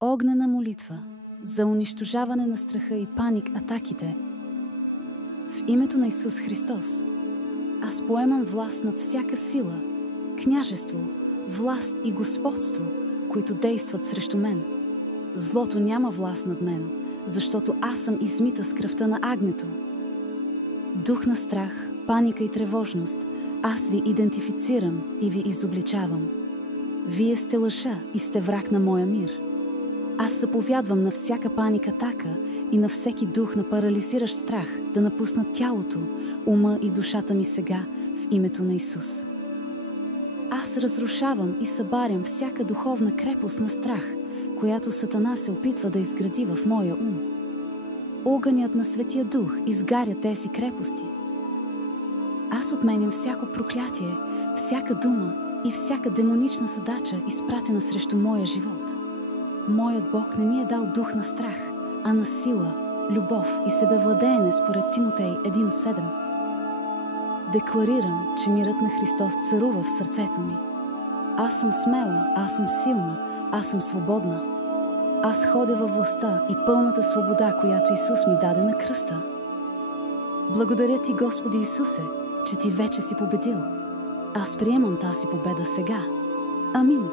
Огнена молитва за унищожаване на страха и паник атаките. В името на Исус Христос, аз поемам власт над всяка сила, княжество, власт и господство, които действат срещу мен. Злото няма власт над мен, защото аз съм измита с кръвта на агнето. Дух на страх, паника и тревожност, аз ви идентифицирам и ви изобличавам. Вие сте лъжа и сте враг на моя мир. Аз заповядвам на всяка паника атака и на всеки дух на парализиращ страх да напуснат тялото, ума и душата ми сега в името на Исус. Аз разрушавам и събарям всяка духовна крепост на страх, която Сатана се опитва да изгради в моя ум. Огънят на Светия Дух изгаря тези крепости. Аз отменям всяко проклятие, всяка дума и всяка демонична задача, изпратена срещу моя живот. Моят Бог не ми е дал дух на страх, а на сила, любов и себевладеене според Тимотей 1:7. Декларирам, че мирът на Христос царува в сърцето ми. Аз съм смела, аз съм силна, аз съм свободна. Аз ходя във властта и пълната свобода, която Исус ми даде на кръста. Благодаря ти, Господи Исусе, че ти вече си победил. Аз приемам тази победа сега. Амин.